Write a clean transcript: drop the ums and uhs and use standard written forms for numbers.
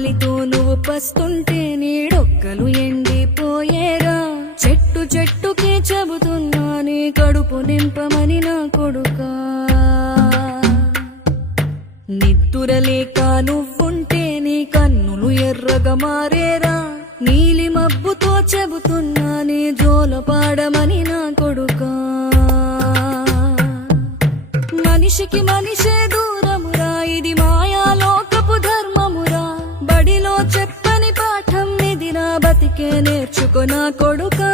ఆకలితో నువ్వు పస్తుంటే నీడొక్కలు ఎండిపోయేరా. చెట్టు చెట్టుకే చెబుతున్నా నీ కడుపు నింపమని నా కొడుకా. నిద్దురలేక నువ్వుంటే నీ కన్నులు ఎర్రగా మారేరా. నీలి మబ్బుతో చెబుతున్నా నీ జోలపాడమని నా కొడుకా. మనిషికి మనిషే దూరమురా, ఇది మాయాలోకపు ధర్మమురా. బడిలో చెప్పని పాఠం ఇదిరా, బతికే నేర్చుకో నా కొడుకా.